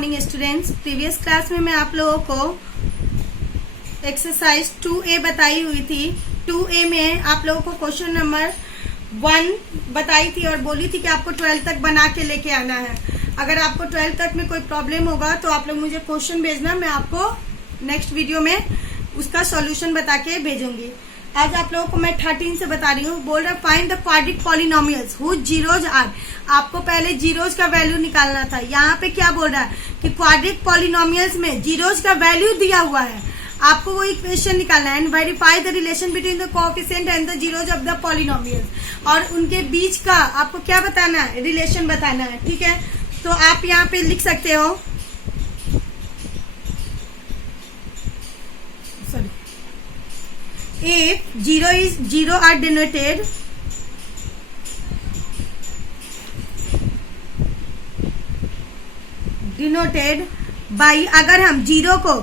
Morning students. Previous class में मैं आप लोगों को एक्सरसाइज 2A बताई हुई थी। 2A में आप लोगों को क्वेश्चन नंबर 1 बताई थी और बोली थी कि आपको 12 तक बना के लेके आना है। अगर आपको 12 तक में कोई प्रॉब्लम होगा तो आप लोग मुझे क्वेश्चन भेजना, मैं आपको नेक्स्ट वीडियो में उसका सॉल्यूशन बता के भेजूंगी। आज आप लोगों को मैं 13 से बता रही हूँ। बोल रहा find the quadratic polynomials whose zeros are. आपको पहले जीरोज का वैल्यू निकालना था। यहाँ पे क्या बोल रहा है कि क्वाड्रिक पॉलिनोमियल्स में जीरोज का वैल्यू दिया हुआ है, आपको वो इक्वेशन निकालना है। And verify the relation between the coefficient and the zeros of the polynomials. और उनके बीच का आपको क्या बताना है, रिलेशन बताना है। ठीक है, तो आप यहाँ पे लिख सकते हो, if zero are denoted by, अगर हम जीरो को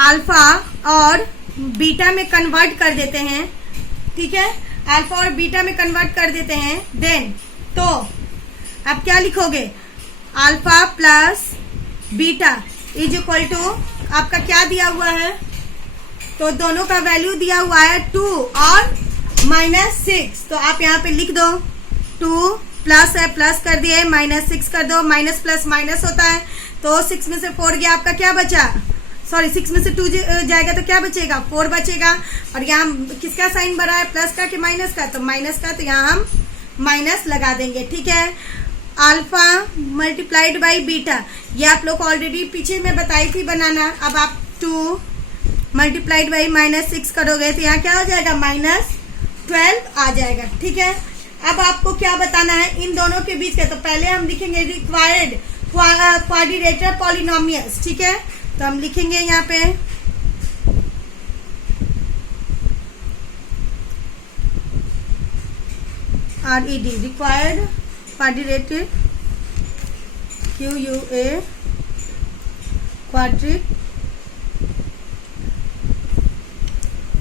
अल्फा और बीटा में कन्वर्ट कर देते हैं, ठीक है, अल्फा और बीटा में कन्वर्ट कर देते हैं, देन तो आप क्या लिखोगे, alpha plus beta is equal to आपका क्या दिया हुआ है, तो दोनों का वैल्यू दिया हुआ है 2 और -6। तो आप यहाँ पे लिख दो 2 प्लस है, प्लस कर दिए, -6 कर दो, माइनस प्लस माइनस होता है। तो 6 में से 4 गया, आपका क्या बचा, सॉरी 6 में से 2 जाएगा तो क्या बचेगा, 4 बचेगा। और यहाँ किसका साइन बना है, प्लस का कि माइनस का, तो माइनस का, तो यहाँ हम माइनस लगा देंगे। ठीक है, अल्फा मल्टीप्लाइड बाई बीटा, ये आप लोग ऑलरेडी पीछे में बताई थी बनाना। अब आप 2 मल्टीप्लाइड बाई -6 करोगे तो यहाँ क्या हो जाएगा, -12 आ जाएगा। ठीक है, अब आपको क्या बताना है इन दोनों के बीच का, तो पहले हम लिखेंगे रिक्वायर्ड क्वाड्रिलेटरल पॉलिनोमियल्स। ठीक है, तो हम लिखेंगे यहाँ पे RED required quadrilateral QUA quadric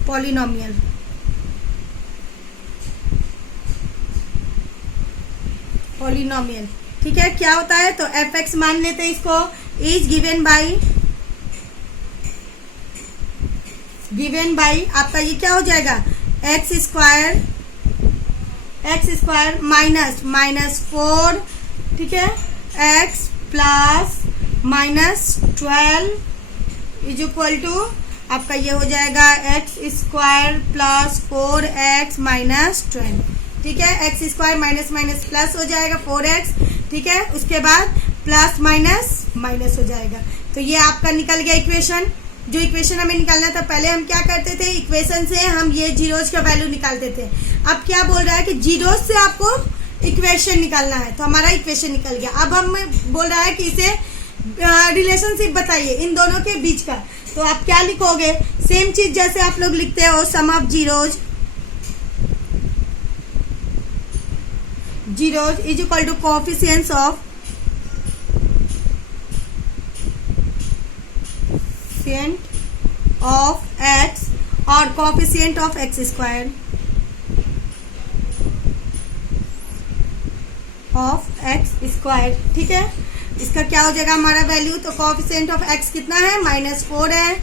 polynomial. Polynomial, ठीक है, क्या होता है, तो fx मान लेते हैं इसको, इज गिवन बाई आपका ये क्या हो जाएगा, एक्स स्क्वायर -4, ठीक है, x plus -12 is equal to आपका ये हो जाएगा x² प्लस 4x माइनस 12। ठीक है, x² माइनस माइनस प्लस हो जाएगा 4x, ठीक है, उसके बाद प्लस माइनस माइनस हो जाएगा। तो ये आपका निकल गया इक्वेशन। जो इक्वेशन हमें निकालना था, पहले हम क्या करते थे, इक्वेशन से हम ये जीरोज का वैल्यू निकालते थे। अब क्या बोल रहा है कि जीरोज से आपको इक्वेशन निकालना है, तो हमारा इक्वेशन निकल गया। अब हम बोल रहा है कि इसे रिलेशनशिप बताइए इन दोनों के बीच का, तो आप क्या लिखोगे, सेम चीज जैसे आप लोग लिखते हो, sum of zeros is equal to coefficients of x और कोएफिशिएंट ऑफ x² ठीक है, इसका क्या हो जाएगा हमारा वैल्यू, तो कोएफिशिएंट ऑफ x कितना है, -4 है।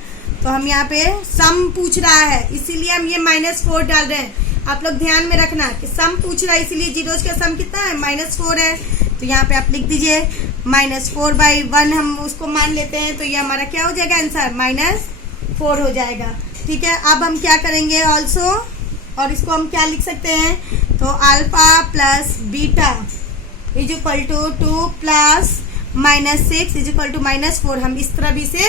तो हम यहाँ पे सम पूछ रहा है, इसीलिए हम ये -4 डाल रहे हैं। आप लोग ध्यान में रखना कि सम पूछ रहा है, इसीलिए जीरोज का सम कितना है, -4 है। तो यहाँ पे आप लिख दीजिए -4/1 हम उसको मान लेते हैं, तो ये हमारा क्या हो जाएगा आंसर, -4 हो जाएगा। ठीक है, अब हम क्या करेंगे ऑल्सो, और इसको हम क्या लिख सकते हैं, तो alpha plus beta is equal to 2 plus -6 is equal to -4, हम इस तरह भी से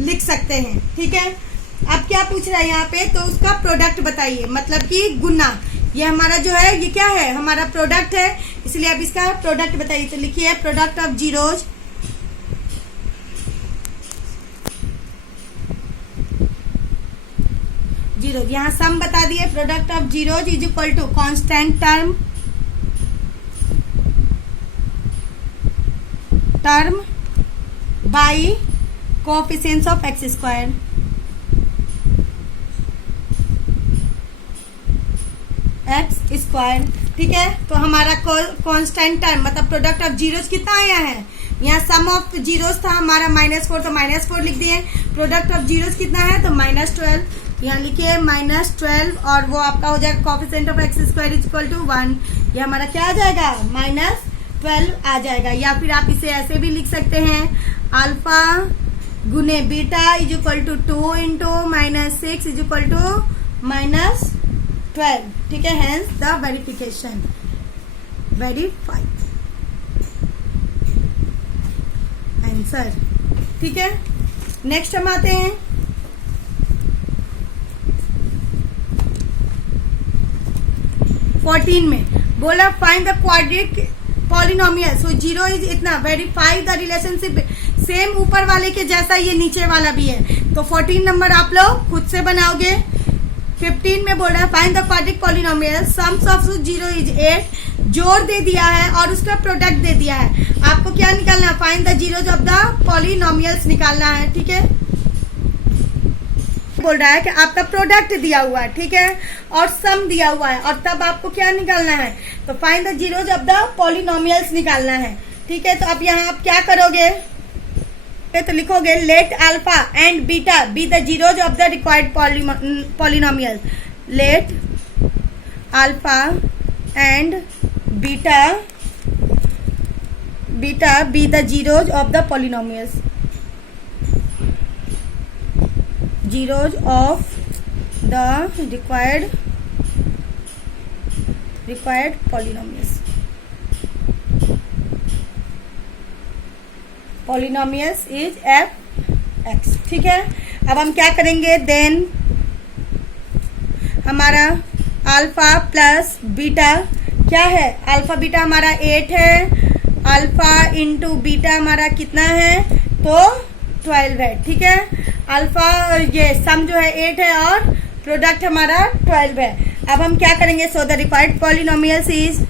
लिख सकते हैं। ठीक है, अब क्या पूछ रहा है यहाँ पे, तो उसका प्रोडक्ट बताइए, मतलब कि गुना। ये हमारा जो है ये क्या है, हमारा प्रोडक्ट है, इसलिए अब इसका प्रोडक्ट बताइए। तो लिखिए प्रोडक्ट ऑफ जीरोज यहाँ सम बता दिए, product of zeros is equal to constant term by coefficients of x²। ठीक है, तो हमारा कांस्टेंट टर्म मतलब प्रोडक्ट ऑफ जीरोज कितना आया है, यहाँ सम ऑफ जीरोस था हमारा -4, तो -4 लिख दिए। प्रोडक्ट ऑफ जीरोस कितना है, तो -12, यहाँ लिखिए -12, और वो आपका हो जाएगा coefficient of x square is equal to 1। ये हमारा क्या आ जाएगा, -12 आ जाएगा। या फिर आप इसे ऐसे भी लिख सकते हैं, अल्फा गुने beta is equal to 2 into -6 is equal to -12। ठीक है, hence the verification verified answer. ठीक है, नेक्स्ट हम आते हैं फोर्टीन में। बोला find the quadratic polynomial, so zero is इतना, वेरीफाई द रिलेशनशिप, सेम ऊपर वाले के जैसा ये नीचे वाला भी है। तो 14 नंबर आप लोग खुद से बनाओगे। 15 में बोल रहा है find the quadratic polynomial, sums of 0 is 8, जोड़ दे दिया है और उसका प्रोडक्ट दे दिया है। आपको क्या निकालना है, find the zeros of the polynomials निकालना है। ठीक है, बोल रहा है कि आपका प्रोडक्ट दिया हुआ है, ठीक है, और सम दिया हुआ है, और तब आपको क्या निकालना है, तो find the zeros of the polynomials निकालना है। ठीक है, तो अब यहाँ आप क्या करोगे, तो लिखोगे let alpha and beta be the zeros of the required polynomial. Let alpha and beta be the zeros of the polynomials, zeros of the required polynomials is f(x). ठीक है, अब हम क्या करेंगे, देन हमारा अल्फा प्लस बीटा क्या है, alpha beta हमारा 8 है, अल्फा इंटू बीटा हमारा कितना है, तो 12 है। ठीक है, अल्फा ये सम जो है 8 है और प्रोडक्ट हमारा 12 है। अब हम क्या करेंगे, so the required polynomials is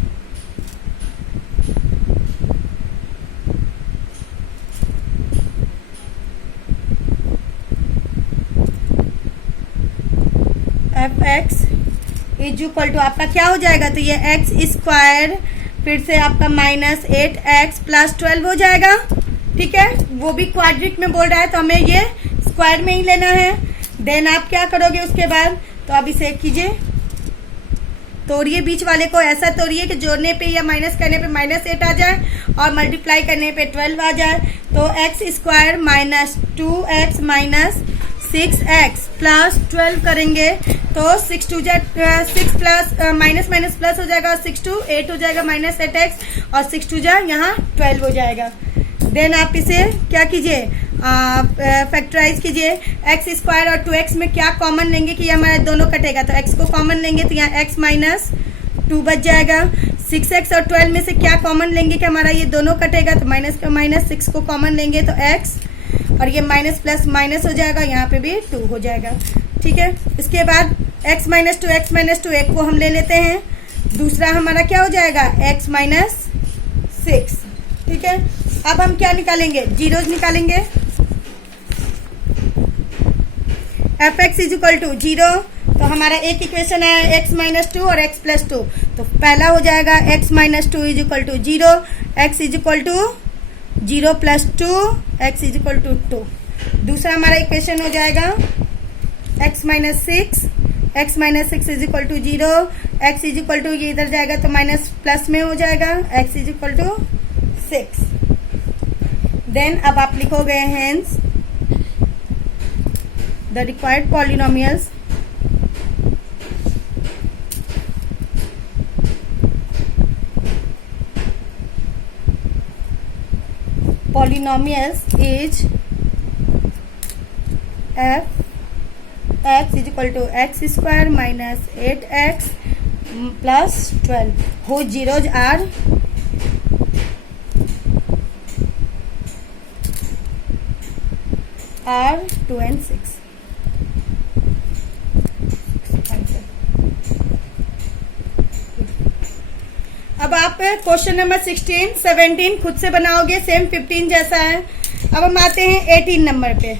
f(x) is equal to आपका क्या हो जाएगा, तो ये x स्क्वायर फिर से आपका -8x प्लस 12 हो जाएगा। ठीक है, वो भी क्वाड्रिक में बोल रहा है तो हमें ये स्क्वायर में ही लेना है। देन आप क्या करोगे उसके बाद, तो अब इसे कीजिए, तोड़िए बीच वाले को, ऐसा तोड़िए कि जोड़ने पे या माइनस करने पे -8 आ जाए और मल्टीप्लाई करने पे 12 आ जाए। तो x square -2x minus 6x plus 12 करेंगे तो 6 प्लस माइनस माइनस प्लस हो जाएगा और 6 2 8 हो जाएगा -8x और 6 2 यहाँ 12 हो जाएगा। देन आप इसे क्या कीजिए, फैक्टराइज कीजिए। एक्स स्क्वायर और 2x में क्या कॉमन लेंगे कि ये हमारे दोनों कटेगा, तो x को कॉमन लेंगे तो यहाँ x -2 बच जाएगा। 6x और 12 में से क्या कॉमन लेंगे कि हमारा ये दोनों कटेगा, तो माइनस का माइनस 6 को कॉमन लेंगे तो x, और ये माइनस प्लस माइनस हो जाएगा, यहाँ पे भी 2 हो जाएगा। ठीक है, इसके बाद x -2 एक को हम ले लेते हैं, दूसरा हमारा क्या हो जाएगा x -6। ठीक है, अब हम क्या निकालेंगे, जीरोज निकालेंगे। f(x) इज इक्वल टू 0, तो हमारा एक इक्वेशन है x -2 और x + 2, तो पहला हो जाएगा x -2 is equal to 0, x is equal to 0 + 2, x is equal to 2। दूसरा हमारा इक्वेशन हो जाएगा x -6 is equal to 0, x is equal to, ये इधर जाएगा तो माइनस प्लस में हो जाएगा, x is equal to 6। Then अब आप लिखोगे hence the required polynomials is f(x) is equal to x square minus 8x plus 12 हो जीरोज आर R 2 and 6। अब आप क्वेश्चन नंबर 16, 17 खुद से बनाओगे, सेम 15 जैसा है। अब हम आते हैं 18 नंबर पे।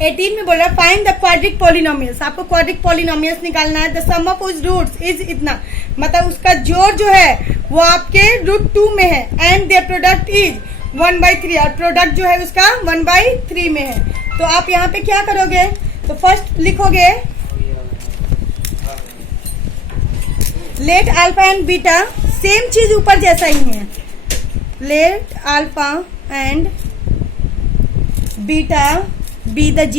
18 में बोल रहा है फाइंड द क्वाड्रिक पॉलिनोमियल्स, आपको क्वाड्रिक पॉलिनोमियल्स निकालना है। The sum of whose roots is इतना, मतलब उसका जोड़ जो है वो आपके √2 में है, एंड द प्रोडक्ट इज 1/3, और प्रोडक्ट जो है उसका 1/3 में है। तो आप यहाँ पे क्या करोगे, तो फर्स्ट लिखोगे let alpha and beta, same चीज ऊपर जैसा ही है, let alpha and beta be the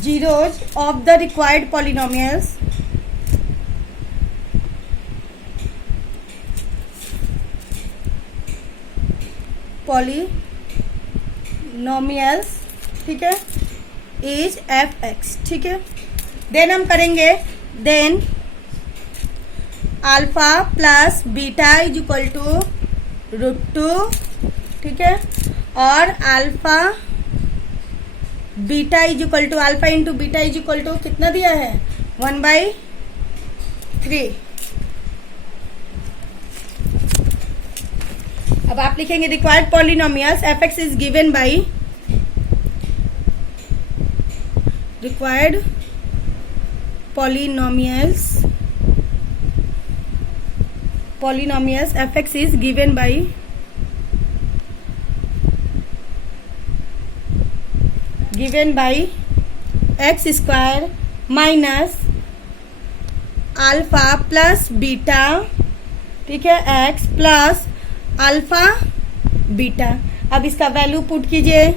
zeros of the required polynomials ठीक है, इज fx, ठीक है। देन हम करेंगे, then alpha plus beta is equal to √2, ठीक है, और alpha beta is equal to alpha into beta is equal to कितना दिया है 1/3। अब आप लिखेंगे required polynomials fx is given by required polynomials fx is given by x square minus alpha plus beta, ठीक है, x प्लस अल्फा बीटा। अब इसका वैल्यू पुट कीजिए,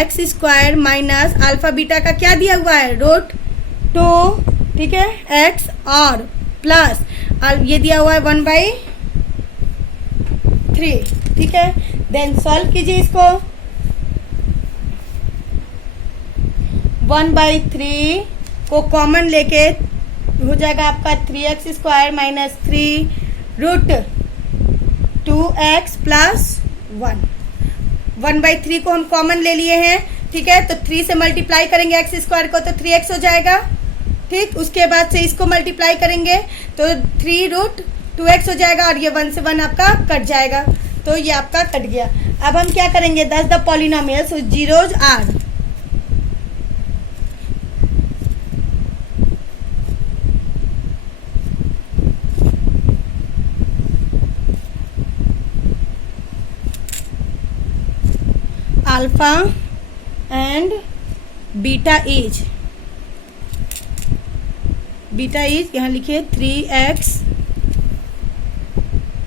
x square minus alpha beta का क्या दिया हुआ है √2, ठीक है, x और प्लस ये दिया हुआ है 1/3, ठीक है। देन सॉल्व कीजिए इसको, 1/3 को कॉमन लेके हो जाएगा आपका 3x square minus 3 √2x plus 1। 1/3 को हम कॉमन ले लिए हैं, ठीक है, तो 3 से मल्टीप्लाई करेंगे x स्क्वायर को तो 3x हो जाएगा, ठीक। उसके बाद से इसको मल्टीप्लाई करेंगे तो 3 √2x हो जाएगा, और ये 1 से 1 आपका कट जाएगा, तो ये आपका कट गया। अब हम क्या करेंगे, thus the polynomials zeros are, alpha and beta is यहाँ लिखिए 3x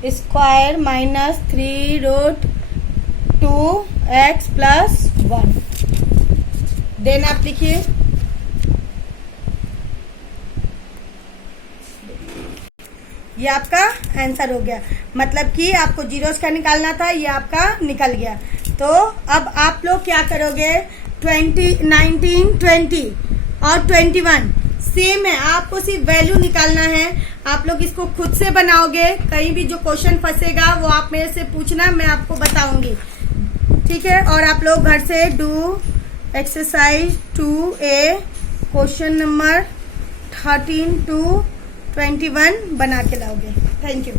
square minus 3 √2x plus 1। Then आप लिखिए ये आपका आंसर हो गया, मतलब कि आपको जीरोस का निकालना था, ये आपका निकल गया। तो अब आप लोग क्या करोगे, 20, 19, 20 और 21 सेम है, आपको सिर्फ वैल्यू निकालना है। आप लोग इसको खुद से बनाओगे, कहीं भी जो क्वेश्चन फंसेगा वो आप मेरे से पूछना, मैं आपको बताऊंगी, ठीक है। और आप लोग घर से do exercise 2A question number 13 to 21 बना के लाओगे। Thank you.